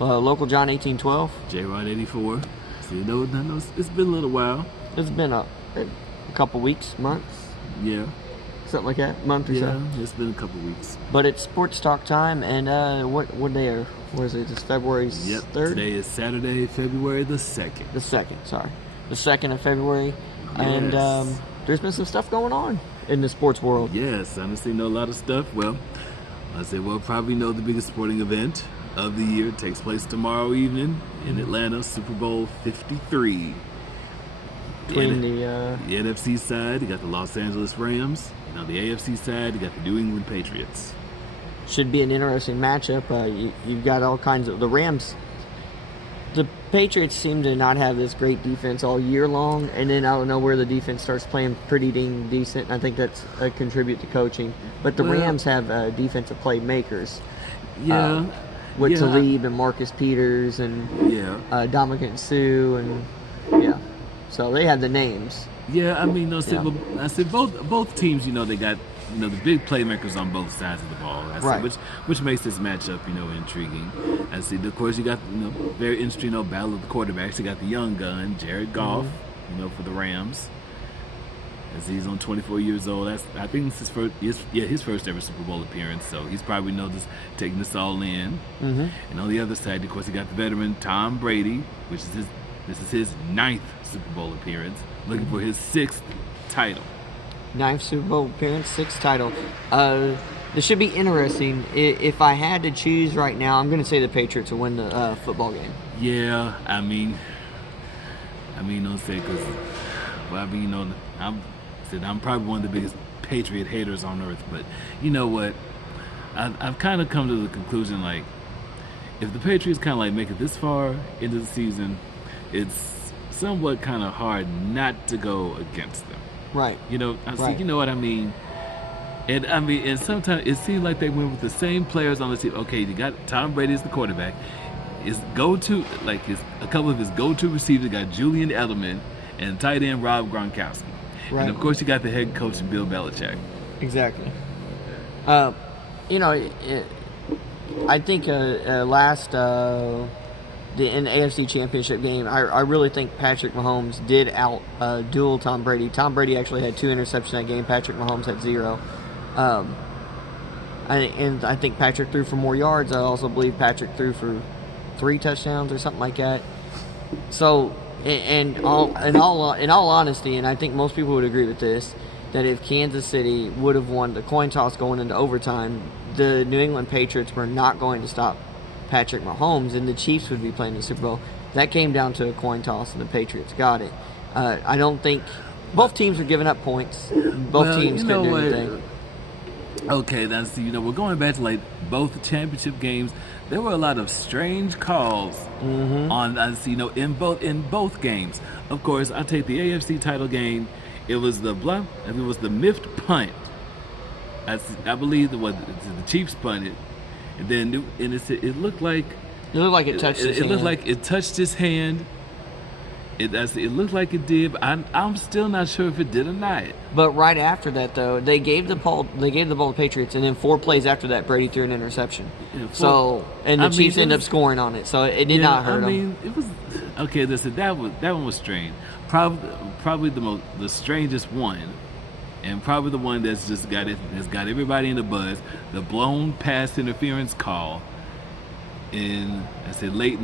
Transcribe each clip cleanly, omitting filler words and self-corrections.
Local John 1812. J-Rod 84. So, it's been a little while. It's been a couple weeks, months, Yeah. something like that, month or so. It's been a couple weeks. But it's sports talk time, and what day are? What is it? It's February 3rd. Today is Saturday, February the 2nd. The 2nd. Sorry, the 2nd of February, Yes. and there's been some stuff going on in the sports world. Yes, honestly, know a lot of stuff. Well, probably know the biggest sporting event of the year takes place tomorrow evening in Atlanta, Super Bowl 53. Between the The NFC side, you got the Los Angeles Rams. The AFC side, you got the New England Patriots. should be an interesting matchup. You've got all kinds of the Rams. The Patriots seem to not have this great defense all year long, and then out of nowhere the defense starts playing pretty dang decent. And I think that's a contribute to coaching. But the Rams have defensive playmakers. Yeah. With Talib and Marcus Peters and Dominican Sue and so they have the names. Yeah, I mean, I said both teams. They got the big playmakers on both sides of the ball. Which makes this matchup intriguing. I see. Of course, you got very interesting battle of the quarterbacks. You got the young gun Jared Goff, for the Rams. As he's on 24 years old. I think it's his first ever Super Bowl appearance. So he's probably just taking this all in. Mm-hmm. And on the other side, of course, you got the veteran Tom Brady, which is this is his 9th Super Bowl appearance, looking for his 6th title. 9th Super Bowl appearance, 6th title. This should be interesting. If I had to choose right now, I'm going to say the Patriots will win the football game. Yeah, I mean, don't say because, I'm probably one of the biggest Patriot haters on earth. But you know what? I've kind of come to the conclusion if the Patriots kind of make it this far into the season, it's somewhat kind of hard not to go against them. Right. You know what I mean? And sometimes it seems like they went with the same players on the team. Okay, you got Tom Brady as the quarterback. A couple of his go-to receivers got Julian Edelman and tight end Rob Gronkowski. Right. And of course you got the head coach Bill Belichick. Exactly. I think in the AFC Championship game, I really think Patrick Mahomes did duel Tom Brady. Tom Brady actually had 2 interceptions that game. Patrick Mahomes had 0. And I think Patrick threw for more yards. I also believe Patrick threw for 3 touchdowns or something like that. So, in all honesty, and I think most people would agree with this, that if Kansas City would have won the coin toss going into overtime, the New England Patriots were not going to stop Patrick Mahomes, and the Chiefs would be playing the Super Bowl. That came down to a coin toss, and the Patriots got it. I don't think both teams were giving up points. Both teams couldn't do anything. Okay, that's we're going back to both championship games. There were a lot of strange calls on in both games. Of course, I take the AFC title game. It was the miffed punt. I believe the Chiefs punted. And then it looked like it touched his hand. It looked like it touched his hand. It looked like it did. But I'm still not sure if it did or not. But right after that, though, they gave the ball to the Patriots, and then 4 plays after that, Brady threw an interception. Yeah, the Chiefs ended up scoring on it, so it did not hurt them. It was okay. That one was strange. Probably the strangest one. And probably the one that's got everybody in the buzz, the blown pass interference call late in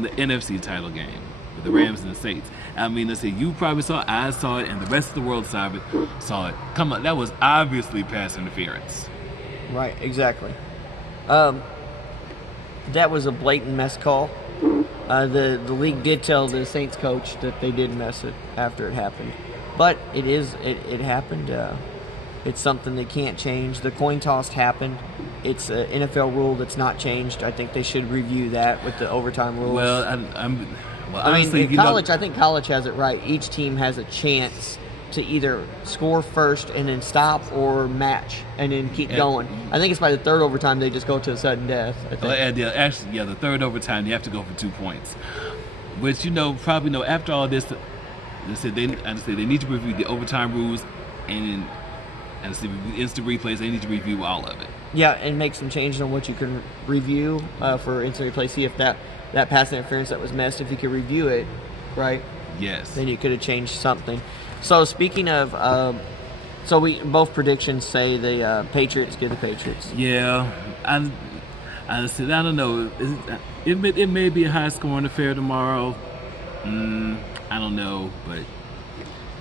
the NFC title game with the Rams and the Saints. You probably saw it, I saw it, and the rest of the world saw it. Come on, that was obviously pass interference. Right, exactly. That was a blatant mess call. The league did tell the Saints coach that they did mess it after it happened. But it happened. It's something they can't change. The coin toss happened. It's an NFL rule that's not changed. I think they should review that with the overtime rules. I think college has it right. Each team has a chance to either score first and then stop or match and then keep going. I think it's by the 3rd overtime they just go to a sudden death. I think. The 3rd overtime you have to go for 2 points. Which after all this, they need to review the overtime rules and instant replays. They need to review all of it. Yeah, and make some changes on what you can review for instant replay. See if that that pass interference that was missed, if you could review it, right? Yes. Then you could have changed something. So speaking of, so we both predictions say the Patriots get the Patriots. Yeah, I said I don't know. It may be a high scoring affair tomorrow. I don't know, but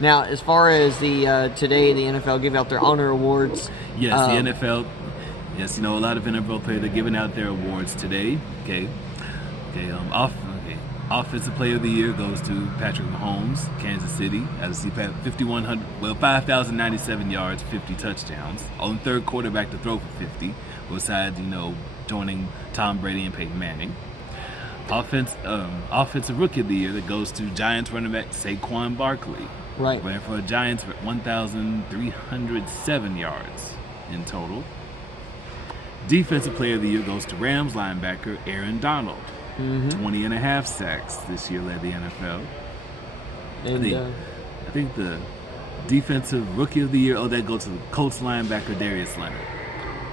now as far as the today the NFL give out their honor awards. yes, the NFL. Yes, a lot of NFL players are giving out their awards today. Okay. Offensive Player of the Year goes to Patrick Mahomes, Kansas City. As he had 5,097 yards, 50 touchdowns. Only third quarterback to throw for 50, besides, joining Tom Brady and Peyton Manning. Offensive Rookie of the Year that goes to Giants running back Saquon Barkley. Right. Running for the Giants for 1,307 yards in total. Defensive Player of the Year goes to Rams linebacker Aaron Donald. 20 and a half sacks this year led the NFL. And I think the Defensive Rookie of the Year, that goes to the Colts linebacker Darius Leonard.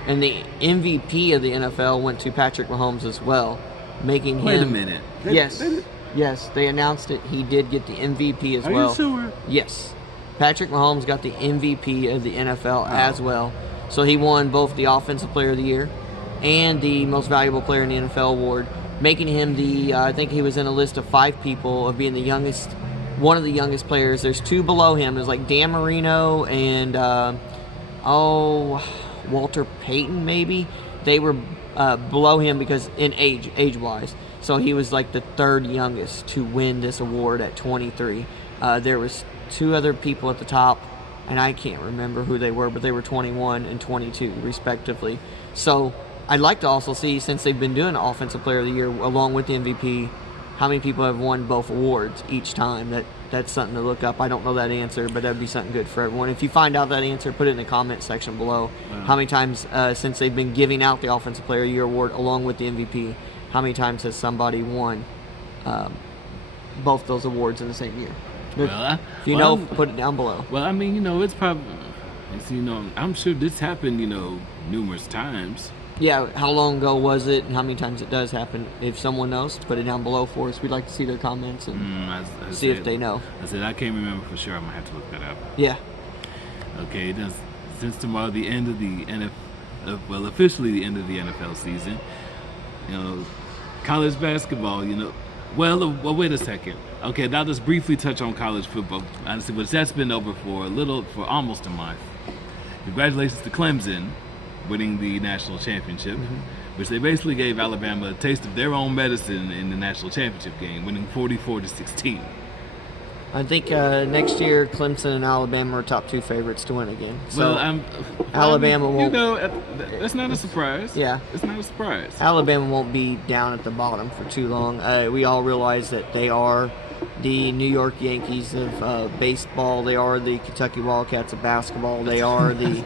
And the MVP of the NFL went to Patrick Mahomes as well, making him... Wait a minute. Yes, they announced it. He did get the MVP as well. Are you sure? Yes. Patrick Mahomes got the MVP of the NFL as well. So he won both the Offensive Player of the Year and the Most Valuable Player in the NFL award, making him I think he was in a list of 5 people of being one of the youngest players. There's 2 below him. There's like Dan Marino and, Walter Payton maybe. They were below him because in age-wise. So he was like the 3rd youngest to win this award at 23. There was 2 other people at the top, and I can't remember who they were, but they were 21 and 22 respectively. So I'd like to also see, since they've been doing Offensive Player of the Year along with the MVP, how many people have won both awards each time. That's something to look up. I don't know that answer, but that'd be something good for everyone. If you find out that answer, put it in the comment section below. How many times since they've been giving out the Offensive Player of the Year award along with the MVP, how many times has somebody won both those awards in the same year? If you know, put it down below. Well, it's probably, I'm sure this happened, numerous times. Yeah, how long ago was it, and how many times it does happen? If someone knows, put it down below for us. We'd like to see their comments and see if they know. I can't remember for sure. I'm gonna have to look that up. Yeah. Okay. Since tomorrow, the end of the officially the end of the NFL season. College basketball. Well, wait a second. Okay, now let's briefly touch on college football. Honestly, but that's been over for almost a month. Congratulations to Clemson winning the national championship, which they basically gave Alabama a taste of their own medicine in the national championship game, winning 44-16. I think next year Clemson and Alabama are top 2 favorites to win again. So Alabama won't. That's not a surprise. Yeah, it's not a surprise. Alabama won't be down at the bottom for too long. We all realize that they are the New York Yankees of baseball. They are the Kentucky Wildcats of basketball. They are the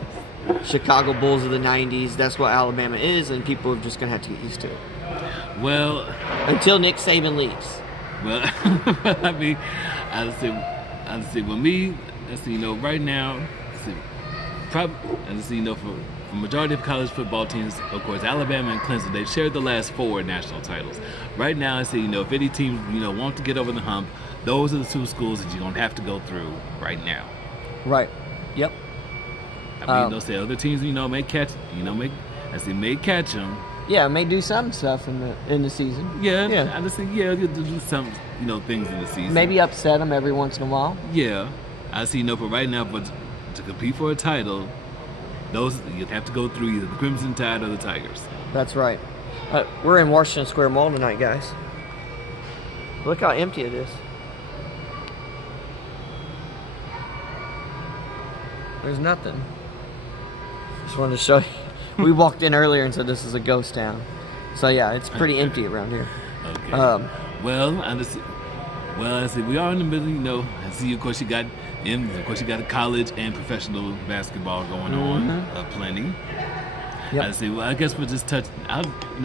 Chicago Bulls of the 90s. That's what Alabama is, and people are just going to have to get used to it. Well, until Nick Saban leaves. Well, I'd say with me, right now, for majority of college football teams, of course, Alabama and Clemson, they've shared the last 4 national titles. Right now, I say, if any team, want to get over the hump, those are the 2 schools that you're going to have to go through right now. Right. Yep. They'll say other teams, may catch, may catch them. Yeah, may do some stuff in the season. Yeah. I just think, do some, things in the season. Maybe upset them every once in a while. Yeah. I see, but right now, but to compete for a title, those you'd have to go through either the Crimson Tide or the Tigers. That's right. We're in Washington Square Mall tonight, guys. Look how empty it is. There's nothing. Just wanted to show you. We walked in earlier and said this is a ghost town. So yeah, it's pretty empty around here. Okay. I see we are in the middle. I see. Of course, you got college and professional basketball going on, plenty. Yep. I see. Well, I guess we'll just touch. I'll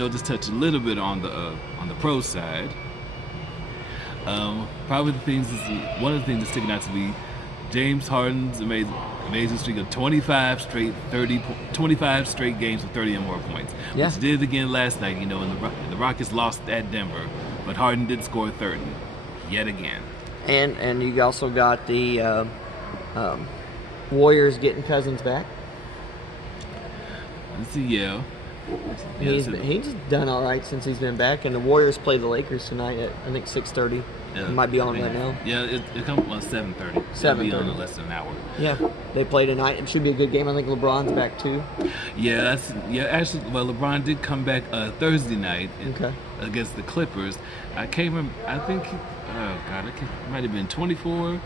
touch a little bit on the pro side. Probably one of the things that's sticking out to me, James Harden's amazing streak of 25 straight games with 30 or more points. Yeah. Which did it again last night, and the Rockets lost at Denver. but Harden did score 30 yet again. And you also got the Warriors getting Cousins back. Let's see, yeah. He's done all right since he's been back, and the Warriors play the Lakers tonight at I think 6:30. Yeah, it might be on right now. Yeah, it comes on 7:30. 7:30. It'll be on in less than an hour. Yeah, they play tonight. It should be a good game. I think LeBron's back too. Yeah, actually, well, LeBron did come back Thursday night against the Clippers. I can't remember. I think, it might have been 24.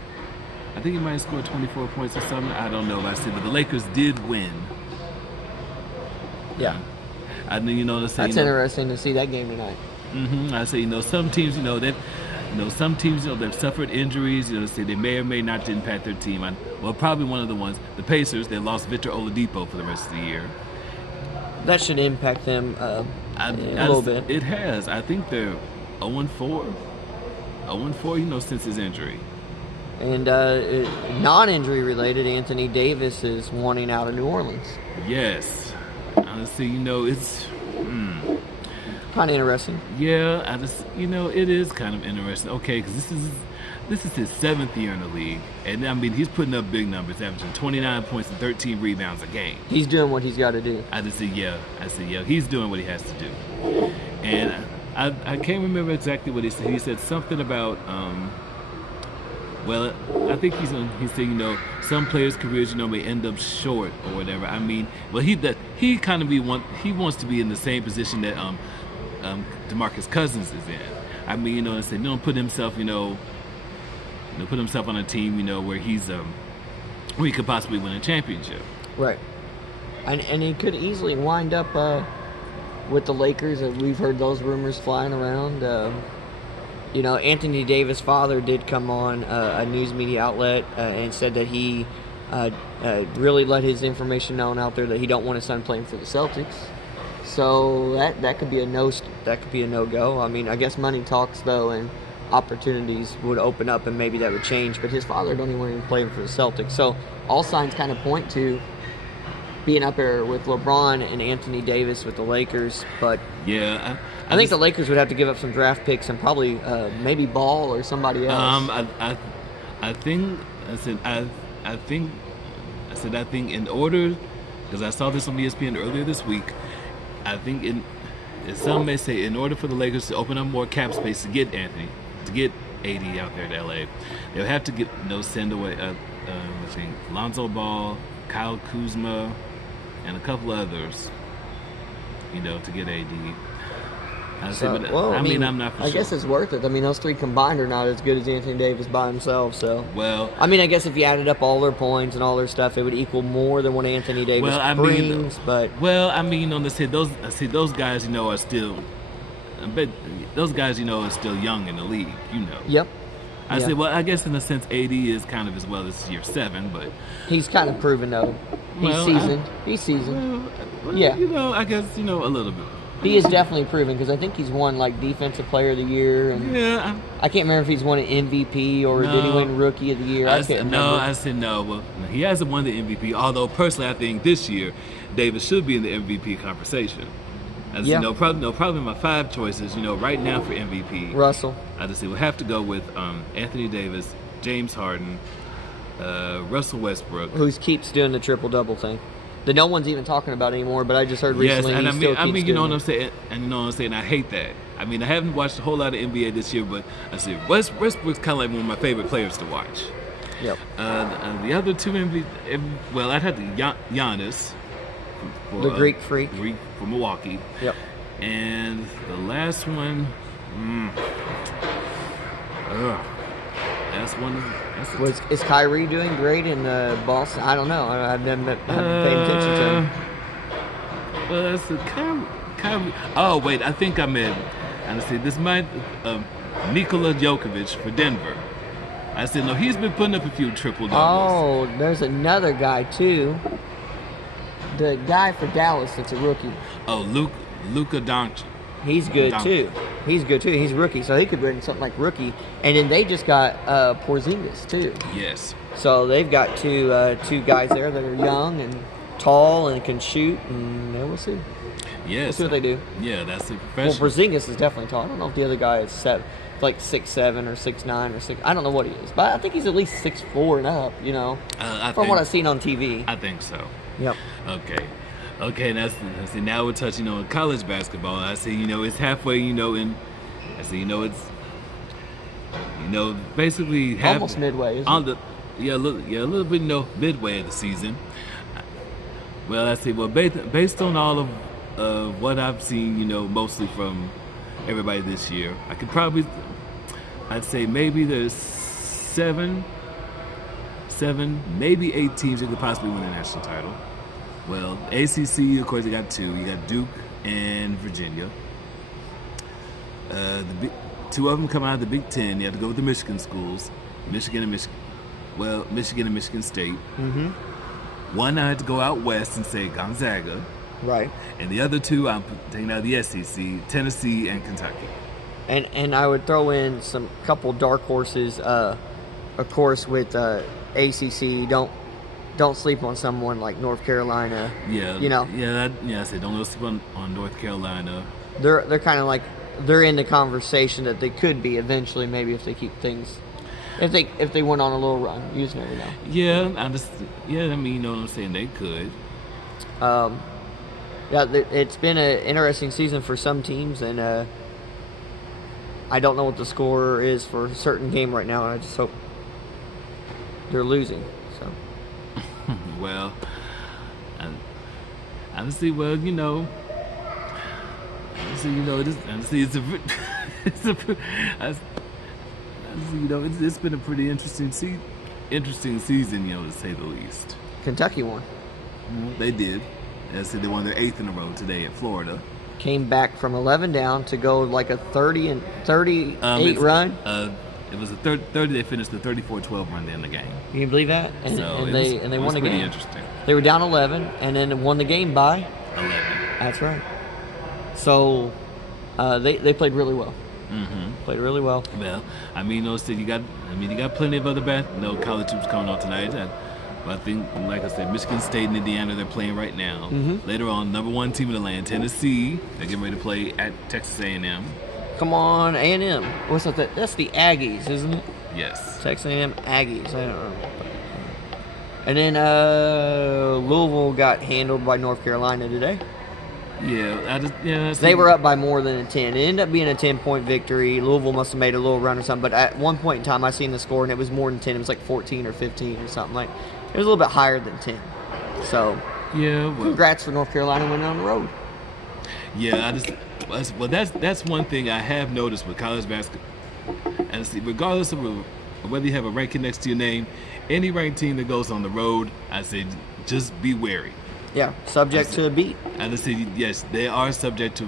I think he might have scored 24 points or something. I don't know. But the Lakers did win. Yeah. I mean, that's interesting to see that game tonight. I say, some teams, some teams, they've suffered injuries. Say they may or may not impact their team. Well, probably one of the ones, the Pacers, they lost Victor Oladipo for the rest of the year. That should impact them a little bit. It has. I think they're 0-4. 0-4, since his injury. And non-injury related, Anthony Davis is wanting out of New Orleans. Yes. Honestly, it's kind of interesting. Yeah, it is kind of interesting. Okay, because this is his 7th year in the league, and I mean he's putting up big numbers, averaging 29 points and 13 rebounds a game. He's doing what he's got to do. I said, yeah, he's doing what he has to do. And I can't remember exactly what he said. He said something about well, I think he said, some players' careers, may end up short or whatever. I mean, well, he kind of he wants to be in the same position that DeMarcus Cousins is in. I mean, and say, put himself, put himself on a team, where he's where he could possibly win a championship. Right, and he could easily wind up with the Lakers. We've heard those rumors flying around. Anthony Davis' father did come on a news media outlet and said that he really let his information known out there that he don't want his son playing for the Celtics. So that could be a no-go. I mean, I guess money talks though, and opportunities would open up, and maybe that would change. But his father don't even want him playing for the Celtics. So all signs kind of point to being up there with LeBron and Anthony Davis with the Lakers, but yeah, I think the Lakers would have to give up some draft picks and probably maybe Ball or somebody else. I think in order, because I saw this on ESPN earlier this week, I think some may say in order for the Lakers to open up more cap space to get AD out there to LA, they'll have to send away Lonzo Ball, Kyle Kuzma, and a couple others, to get AD. I mean, I'm not for sure. I guess it's worth it. I mean, those three combined are not as good as Anthony Davis by himself. So, well, I mean, I guess if you added up all their points and all their stuff, it would equal more than what Anthony Davis brings. Those guys, are still, but those guys, are still young in the league. Yep. I guess in a sense, AD is kind of as well as year 7, but he's kind of proven though. He's seasoned. Well, yeah. I guess a little bit. He is definitely proven because I think he's won like Defensive Player of the Year. And yeah. I can't remember if he's won an MVP or did he win Rookie of the Year. I said no. Well, he hasn't won the MVP. Although personally, I think this year Davis should be in the MVP conversation. Probably my 5 choices. Right now for MVP, Russell. I just say we'll have to go with Anthony Davis, James Harden, Russell Westbrook, who keeps doing the triple-double thing that no one's even talking about anymore. But I just heard recently. Yes, and I mean, you know what I'm saying, I hate that. I mean, I haven't watched a whole lot of NBA this year, but I say Westbrook's kind of like one of my favorite players to watch. Yep. The other 2 MVP, well, I'd have to Giannis. The Greek Freak. From Milwaukee. Yep. And the last one, that's one. Is Kyrie doing great in Boston? I don't know. I haven't paid attention to him. Well, that's Kyrie. Oh wait, I think I meant. And I said this might Nikola Jokic for Denver. I said no, he's been putting up a few triple doubles. Oh, there's another guy too. The guy for Dallas that's a rookie. Oh, Luka Doncic. He's good too. He's rookie, so he could win something like rookie. And then they just got Porzingis too. Yes. So they've got two guys there that are young, and tall and can shoot, and we'll see. Yes. We'll see what they do. Yeah, that's the Well, professional. Porzingis is definitely tall. I don't know if the other guy is like 6'7" or 6'9" or 6. I don't know what he is, but I think he's at least 6'4" and up. From what I've seen on TV. I think so. Yep. Okay, and now we're touching on college basketball. I see, it's halfway, it's, basically Almost midway, isn't it? A little bit, midway of the season. Well, I see. Well, based on all of what I've seen, mostly from everybody this year, I'd say maybe there's seven, maybe 8 teams that could possibly win a national title. Well, ACC, of course, they got 2. You got Duke and Virginia. Two of them come out of the Big Ten. You have to go with the Michigan schools, Michigan and Michigan State. Mm-hmm. One I had to go out west and say Gonzaga. Right. And the other 2 I'm taking out of the SEC, Tennessee and Kentucky. And I would throw in some couple dark horses. Of course, with ACC, don't sleep on someone like North Carolina. Yeah. I said don't sleep on North Carolina. They're kind of like they're in the conversation that they could be eventually, maybe if they keep things. If they went on a little run, you just never know. Yeah, I mean, you know what I'm saying? They could. It's been an interesting season for some teams, and I don't know what the score is for a certain game right now, and I just hope they're losing. So. Well, honestly, it's been a pretty interesting season, to say the least. Kentucky won. They did. They won their 8th in a row today at Florida. Came back from 11 down to go like a 38 run. It was a 30. They finished the 34-12 run in the game. Can you believe that? And they won the game. Pretty interesting. They were down 11 and then won the game by 11. That's right. So they played really well. Mm-hmm. Played really well. Well, I mean, you got plenty of other college hoops coming on tonight. But I think, like I said, Michigan State and Indiana, they're playing right now. Mm-hmm. Later on, number 1 team in the land, Tennessee, they're getting ready to play at Texas A&M. Come on, A&M. What's that? That's the Aggies, isn't it? Yes. Texas A&M Aggies. I don't know. And then Louisville got handled by North Carolina today. Yeah, they were up by more than a 10. It ended up being a 10-point victory. Louisville must have made a little run or something, but at one point in time, I seen the score, and it was more than 10. It was like 14 or 15 or something. Like it was a little bit higher than 10. So, congrats for North Carolina winning on the road. Yeah, that's one thing I have noticed with college basketball. And regardless of whether you have a ranking next to your name, any ranked team that goes on the road, I say just be wary. Yeah, subject to a beat. And I say yes, they are subject to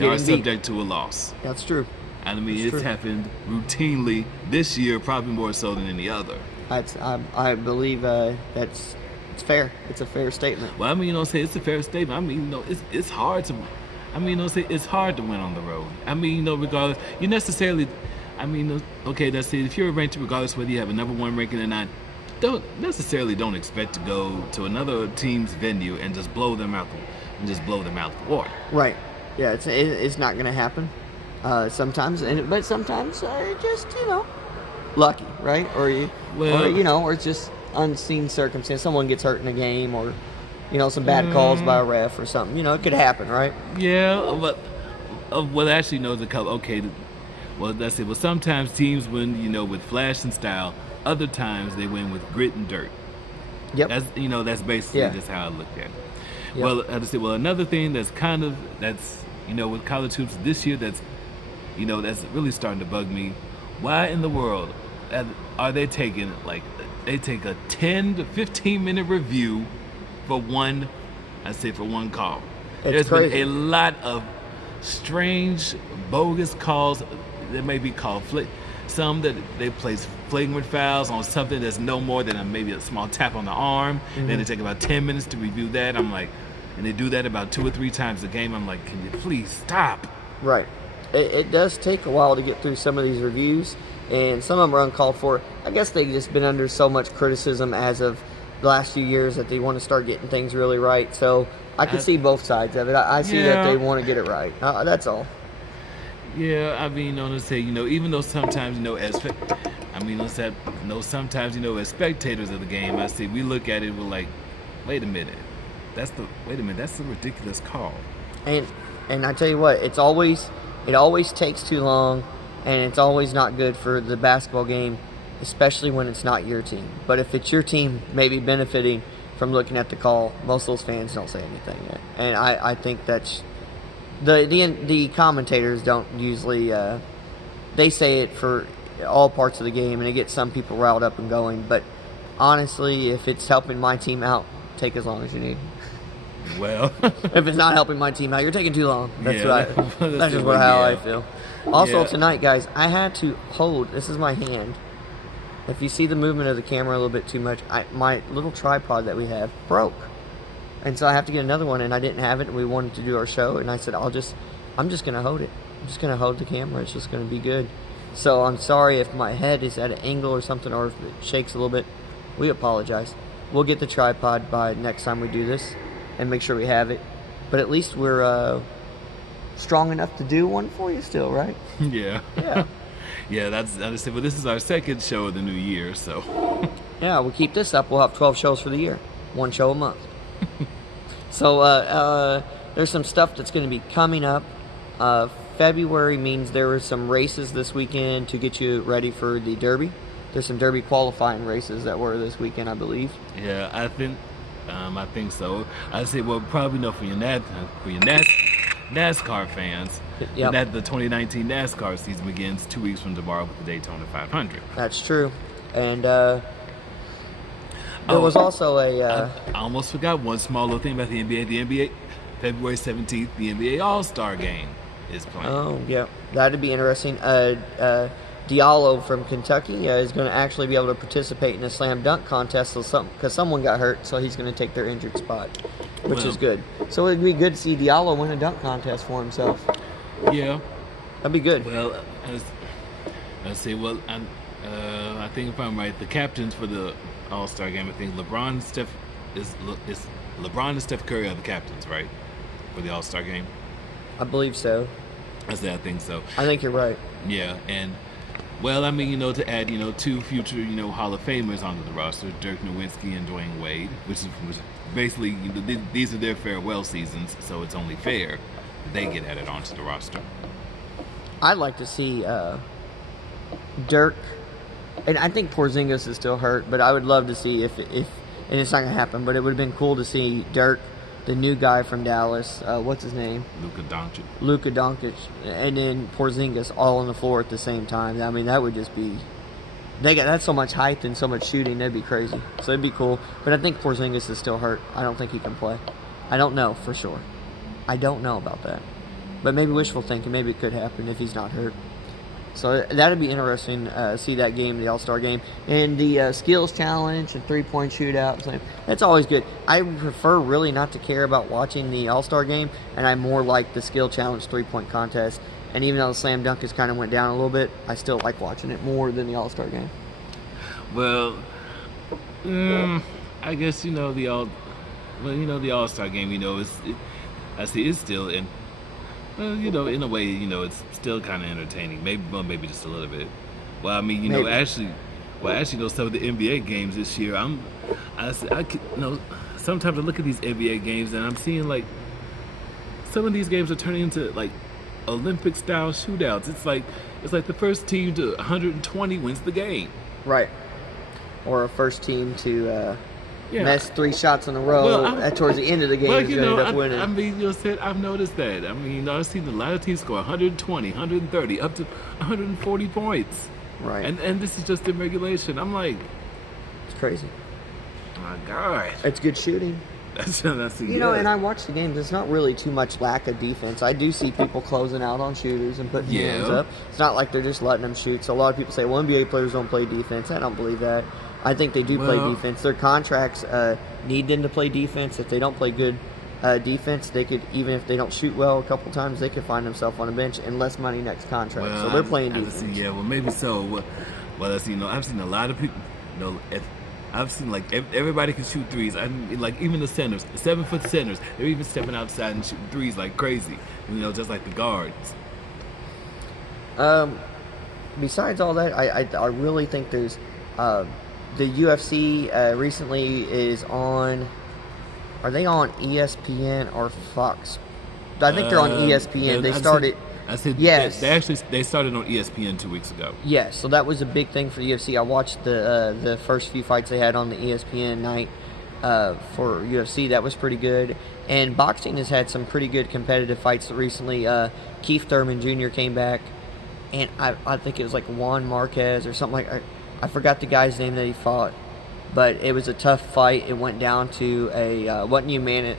a loss. That's true. And I mean, it's happened routinely this year, probably more so than any other. I believe it's fair. It's a fair statement. Well, I mean, it's a fair statement. I mean, it's hard to. I mean, it's hard to win on the road. I mean, regardless, you necessarily. I mean, okay, that's it. If you're ranked, regardless whether you have a number 1 ranking or not, don't expect to go to another team's venue and just blow them out the water. Right. Yeah, it's not going to happen. Sometimes, but sometimes just lucky, right? Or it's just unseen circumstance. Someone gets hurt in a game, or some bad calls by a ref or something. It could happen, right? Yeah, but actually, the color. Okay, well, that's it. Well, sometimes teams win, with flash and style. Other times they win with grit and dirt. Yep. That's basically just how I look at it. Yep. Well, I just say, another thing that's with college hoops this year that's really starting to bug me. Why in the world are they taking they take a 10 to 15 minute review for one call? There's crazy. Been a lot of strange, bogus calls that may be called some that they place flagrant fouls on something that's no more than maybe a small tap on the arm. Mm-hmm. Then they take about 10 minutes to review that. I'm like, and they do that about 2 or 3 times a game. I'm like, can you please stop? Right. It does take a while to get through some of these reviews, and some of them are uncalled for. I guess they've just been under so much criticism as of the last few years that they want to start getting things really right. So I could see both sides of it. I see that they want to get it right. That's all. Yeah, I mean, honestly, even though sometimes, sometimes, as spectators of the game, I see we look at it, we're like, wait a minute, that's a ridiculous call. And I tell you what, it always takes too long, and it's always not good for the basketball game, especially when it's not your team. But if it's your team maybe benefiting from looking at the call, most of those fans don't say anything yet. And I think that's the commentators don't usually they say it for all parts of the game, and it gets some people riled up and going. But honestly, if it's helping my team out, take as long as you need. Well, if it's not helping my team out, you're taking too long. That's that's just how I feel. Also, tonight, guys, I had to hold. This is my hand. If you see the movement of the camera a little bit too much, my little tripod that we have broke. And so I have to get another one, and I didn't have it, and we wanted to do our show, and I said, I'm just going to hold it. I'm just going to hold the camera. It's just going to be good. So I'm sorry if my head is at an angle or something, or if it shakes a little bit. We apologize. We'll get the tripod by next time we do this and make sure we have it. But at least we're strong enough to do one for you still, right? Yeah. Yeah. Yeah, that's it. But this is our second show of the new year, so. Yeah, we'll keep this up. We'll have 12 shows for the year. One show a month. So there's some stuff that's going to be coming up. February means there are some races this weekend to get you ready for the Derby. There's some Derby qualifying races that were this weekend, I believe. Yeah, I think so. I say, well, probably for your NASCAR fans. Yep. That the 2019 NASCAR season begins 2 weeks from tomorrow with the Daytona 500. That's true. And there was also I almost forgot one small little thing about the NBA. The NBA, February 17th, the NBA All-Star Game is playing. Oh, yeah. That'd be interesting. Diallo from Kentucky is going to actually be able to participate in a slam dunk contest because someone got hurt, so he's going to take their injured spot, which is good. So it'd be good to see Diallo win a dunk contest for himself. Yeah. That'd be good. Well, let's see. Well, I think if I'm right, the captains for the All-Star Game, I think LeBron and Steph Curry are the captains, right, for the All-Star Game? I believe so. I think so. I think you're right. Yeah, and well, I mean, to add, two future, Hall of Famers onto the roster, Dirk Nowitzki and Dwayne Wade, which basically, these are their farewell seasons, so it's only fair that they get added onto the roster. I'd like to see Dirk, and I think Porzingis is still hurt, but I would love to see if and it's not going to happen, but it would have been cool to see Dirk, the new guy from Dallas, what's his name? Luka Doncic, and then Porzingis all on the floor at the same time. I mean, that would just be... That's so much height and so much shooting, that'd be crazy. So it'd be cool. But I think Porzingis is still hurt. I don't think he can play. I don't know for sure. I don't know about that. But maybe wishful thinking. Maybe it could happen if he's not hurt. So that'd be interesting to see that game, the All-Star game. And the skills challenge and three-point shootout. So that's always good. I prefer really not to care about watching the All-Star game, and I more like the skill challenge three-point contest. And even though the slam dunk has kind of went down a little bit, I still like watching it more than the All-Star game. Well, I guess, the All-Star game, it's still in... in a way, it's still kind of entertaining. Maybe just a little bit. Well, I mean, actually, some of the NBA games this year, sometimes I look at these NBA games and I'm seeing like some of these games are turning into like Olympic style shootouts. It's like the first team to 120 wins the game. Right. Or a first team to mess 3 shots in a row towards the end of the game is going to end up winning. I mean, I've noticed that. I mean, I've seen a lot of teams score 120, 130, up to 140 points. Right. And this is just in regulation. I'm like... It's crazy. Oh, my God. It's good shooting. That's and I watch the games. It's not really too much lack of defense. I do see people closing out on shooters and putting hands up. It's not like they're just letting them shoot. So a lot of people say, well, NBA players don't play defense. I don't believe that. I think they do play defense. Their contracts need them to play defense. If they don't play good defense, they could, even if they don't shoot well a couple times, they could find themselves on a bench and less money next contract. So they're playing defense. Maybe so. Well, I've seen a lot of people, I've seen like everybody can shoot threes. I mean, like even the centers, the 7-foot centers, they're even stepping outside and shooting threes like crazy. You know, just like the guards. Besides all that, I really think there's the UFC recently is on. Are they on ESPN or Fox? I think they're on ESPN. They started. I said yes. They started on ESPN 2 weeks ago. Yes, so that was a big thing for the UFC. I watched the first few fights they had on the ESPN night for UFC. That was pretty good. And boxing has had some pretty good competitive fights recently. Keith Thurman Jr. came back, and I think it was like Juan Marquez or something like. I forgot the guy's name that he fought, but it was a tough fight. It went down to a wasn't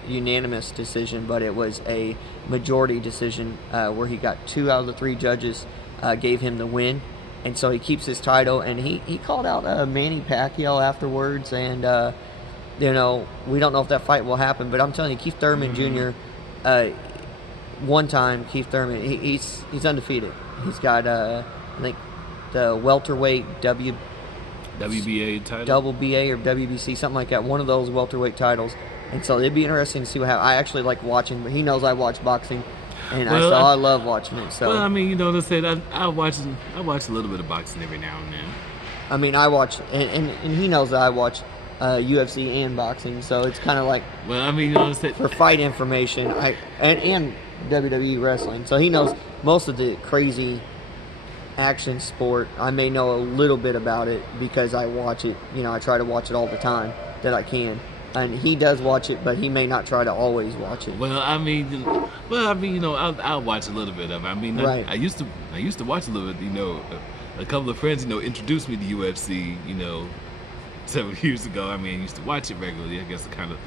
unanimous decision, but it was a majority decision where he got 2 out of the 3 judges gave him the win, and so he keeps his title. And he called out Manny Pacquiao afterwards, and you know, we don't know if that fight will happen, but I'm telling you, Keith Thurman Jr. One time Keith Thurman he's undefeated. He's got I think the welterweight WBA title? Double BA or WBC, something like that. One of those welterweight titles. And so it'd be interesting to see what happens. I actually like watching, but he knows I watch boxing, and I love watching it. So well, I mean, you know, let's say I watch a little bit of boxing every now and then. I mean, I watch, and he knows that I watch UFC and boxing. So it's kind of like, well, I mean, you know, for fight information, and WWE wrestling. So he knows most of the crazy action sport. I may know a little bit about it because I watch it. You know, I try to watch it all the time that I can. And he does watch it, but he may not try to always watch it. Well, I mean, you know, I'll watch a little bit of it. I mean, right. I used to watch a little bit. You know, a couple of friends, you know, introduced me to UFC. You know, several years ago. I mean, I used to watch it regularly. I guess it kind of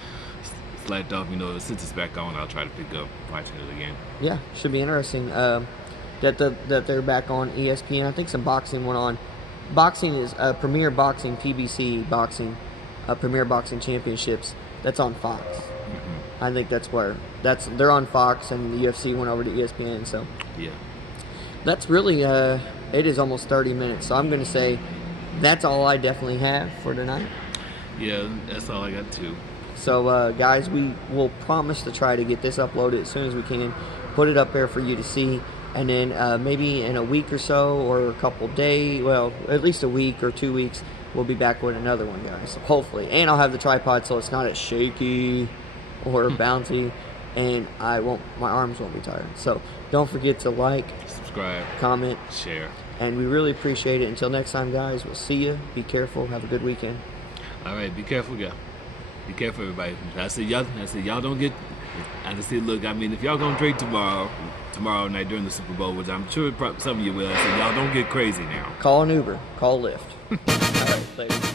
slacked off. You know, since it's back on, I'll try to pick up watching it again. Yeah, should be interesting. That they're back on ESPN. I think some boxing went on. Boxing is Premier Boxing, PBC Boxing, Premier Boxing Championships. That's on Fox. Mm-hmm. I think they're on Fox, and the UFC went over to ESPN. So yeah, that's really it is almost 30 minutes. So I'm going to say that's all I definitely have for tonight. Yeah, that's all I got too. So guys, we will promise to try to get this uploaded as soon as we can. Put it up there for you to see. And then maybe in a week or so, or a couple days, well, at least a week or 2 weeks, we'll be back with another one, guys. Hopefully. And I'll have the tripod so it's not as shaky or bouncy, and my arms won't be tired. So don't forget to like, subscribe, comment, share. And we really appreciate it. Until next time, guys, we'll see you. Be careful. Have a good weekend. All right, be careful, guys. Be careful, everybody. I said y'all don't get. I just said, look, I mean, if y'all gonna drink tomorrow night during the Super Bowl, which I'm sure some of you will, I said, y'all don't get crazy now. Call an Uber. Call Lyft. All right, later.